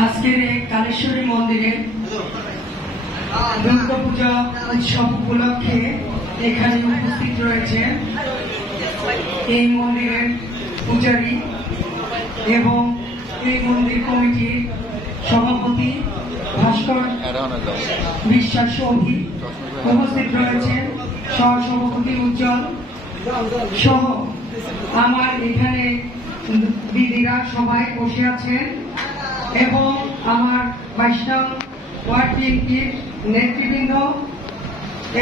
আজকের এই কালেশ্বরী মন্দিরে দুর্গা পূজা উৎসব উপলক্ষে এখানে উপস্থিত রয়েছে এই মন্দিরের পূজারী এবং এই মন্দির কমিটির সভাপতি ভাস্কর বিশ্বাস সৌধী, উপস্থিত রয়েছেন সহসভাপতি উজ্জ্বল সহ আমার এখানে দিদিরা সবাই বসে আছেন এবং আমার 22 নং ওয়ার্ড বিএনপির নেতৃবৃন্দ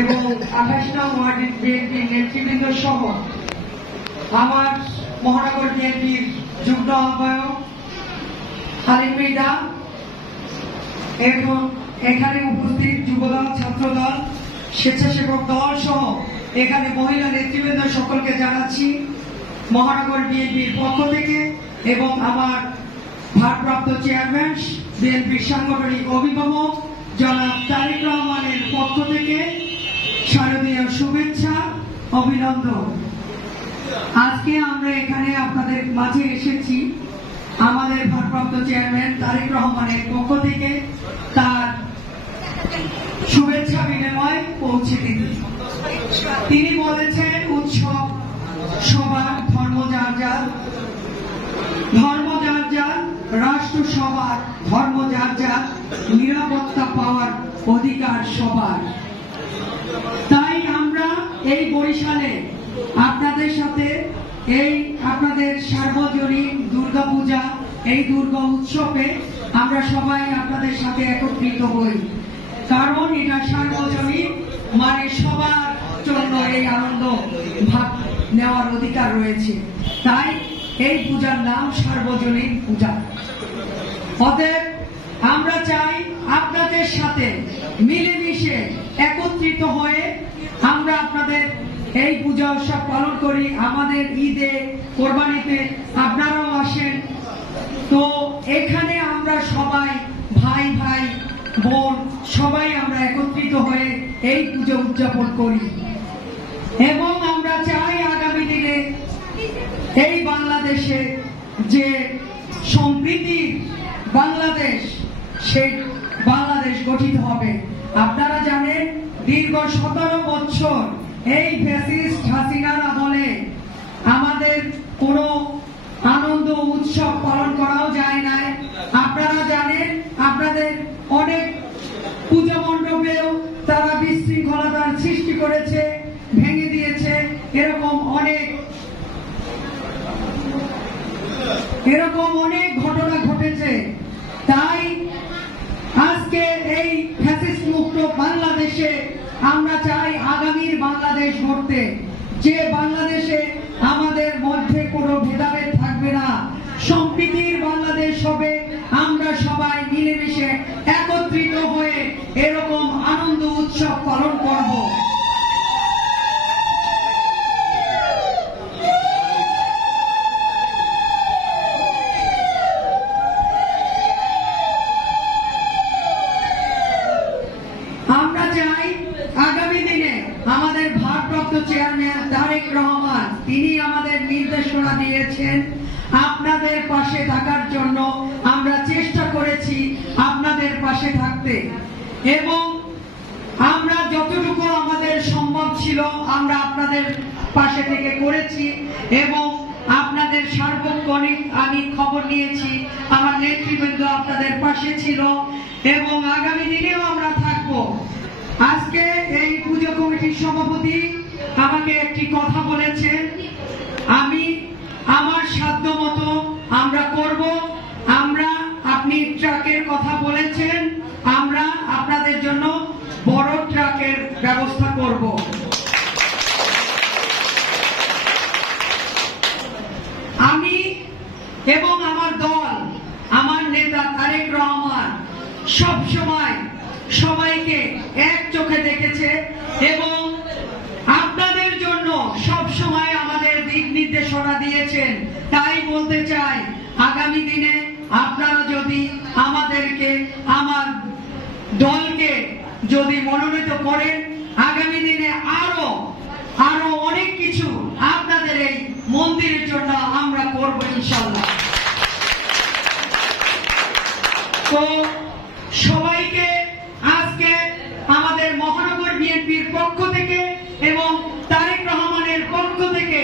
এবং 28 নং ওয়ার্ড বিএনপির নেতৃবৃন্দ সহ আমার মহানগর বিএনপির যুগ্ম আহ্বায়ক হালিম মৃধা এবং এখানে উপস্থিত যুবদল, ছাত্রদল, স্বেচ্ছাসেবক দল সহ এখানে মহিলা নেতৃবৃন্দ সকলকে জানাচ্ছি মহানগর বিএনপির পক্ষ থেকে এবং আমার ভারপ্রাপ্ত চেয়ারম্যান বিএনপির সাংগঠনিক অভিভাবক জনাব তারেক রহমানের পক্ষ থেকে শারদীয় শুভেচ্ছা, অভিনন্দন। আজকে আমরা এখানে আপনাদের মাঝে এসেছি আমাদের ভারপ্রাপ্ত চেয়ারম্যান তারেক রহমানের পক্ষ থেকে তার শুভেচ্ছা বিনিময় পৌঁছে দিতে। তিনি বলেছেন উৎসব সবার, ধর্ম যার যার, ধর্ম যার যার, রাষ্ট্র সবার, ধর্ম যার যার, নিরাপত্তা পাওয়ার অধিকার সবার। তাই আমরা এই বরিশালে আপনাদের সাথে এই আপনাদের সার্বজনীন দুর্গাপূজা, এই দুর্গা উৎসবে আমরা সবাই আপনাদের সাথে একত্রিত হই, কারণ এটা সার্বজনীন, মানে সবার জন্য এই আনন্দ ভাগ নেওয়ার অধিকার রয়েছে। তাই এই পূজার নাম সার্বজনীন পূজা। অতএব আমরা চাই আপনাদের সাথে মিলেমিশে একত্রিত হয়ে আমরা আপনাদের এই পূজা উৎসব পালন করি। আমাদের ঈদে, কোরবানিতে আপনারাও আসেন। তো এখানে আমরা সবাই ভাই ভাই, বোন সবাই আমরা একত্রিত হয়ে এই পূজা উদযাপন করি এবং আমরা চাই আগামী দিনে এই বাংলাদেশে যে সম্প্রীতির বাংলাদেশ, সেই বাংলাদেশ গঠিত হবে। আপনারা জানেন দীর্ঘ 17 বছর এই ফ্যাসিস্ট হাসিনার আমলে আমাদের কোনো আনন্দ উৎসব পালন করাও যায় নাই। আপনারা জানেন আপনাদের অনেক পূজা মণ্ডপেও তারা বিশৃঙ্খলতার সৃষ্টি করেছে, ভেঙে দিয়েছে, এরকম অনেক ঘটনা ঘটেছে। তাই আজকে এই ফ্যাসিস্ট মুক্ত বাংলাদেশে আমরা চাই আগামীর বাংলাদেশ গড়তে, যে বাংলাদেশে আমাদের মধ্যে কোনো ভেদাভেদ থাকবে না, সম্প্রীতির বাংলাদেশ হবে। আমরা সবাই মিলেমিশে একত্রিত হয়ে এরকম আনন্দ উৎসব পালন করব। আমরা চাই আগামী দিনে আমাদের ভারপ্রাপ্ত চেয়ারম্যান তারেক রহমান, তিনি আমাদের নির্দেশনা দিয়েছেন আপনাদের পাশে থাকার জন্য। আমরা চেষ্টা করেছি আপনাদের পাশে থাকতে এবং আমরা যতটুকু আমাদের সম্ভব ছিল আমরা আপনাদের পাশে থেকে করেছি এবং আপনাদের সার্বক্ষণিক আমি খবর নিয়েছি, আমার নেতৃবৃন্দ আপনাদের পাশে ছিল এবং আগামী দিনেও আমরা থাকব। আজকে এই পুজো কমিটির সভাপতি আমাকে একটি কথা বলেছেন, আমি আমার সাধ্য মতো আমরা করব। আপনি ট্রাকের কথা বলেছেন, আমরা আপনাদের জন্য বড় ট্রাকের ব্যবস্থা করব। আমি এবং আমার দল, আমার নেতা তারেক রহমান সবসময় সবাইকে এক চোখে দেখেছে এবং আপনাদের জন্য সব সময় আমাদের দিক নির্দেশনা দিয়েছেন। তাই বলতে চাই আগামী দিনে আপনারা যদি আমাদেরকে, আমার দলকে যদি মনোনীত করেন, আগামী দিনে আরো অনেক কিছু আপনাদের এই মন্দিরের জন্য আমরা করব ইনশাআল্লাহ। তো সবাইকে আজকে আমাদের মহানগর বিএনপির পক্ষ থেকে এবং তারেক রহমানের পক্ষ থেকে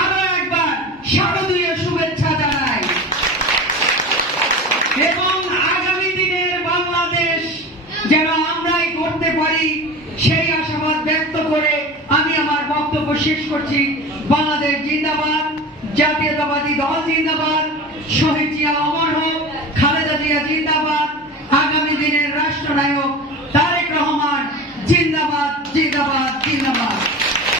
আরো একবার শারদীয় শুভেচ্ছা জানাই এবং আগামী দিনের বাংলাদেশ যেন আমরাই করতে পারি সেই আশাবাদ ব্যক্ত করে আমি আমার বক্তব্য শেষ করছি। বাংলাদেশ জিন্দাবাদ, জাতীয়তাবাদী দল জিন্দাবাদ, শহীদ জিয়া অমর হোক,